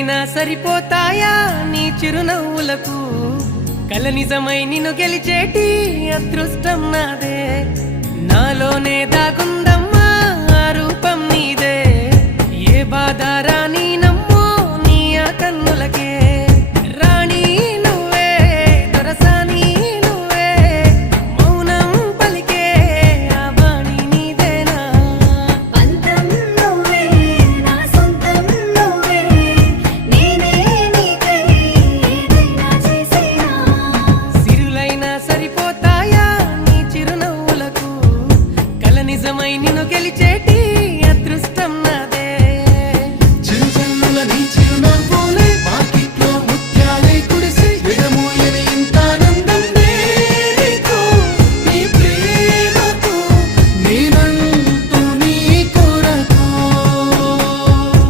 కోట్లైనా సరిపోతాయా నీ చిరునవ్వులకు కల నిజమై నిన్ను గెలిచేటి అదృష్టం నాదే నాలోనే దాగుందమ్మా ఆ రూపం నీదే ఏ బాధ రాని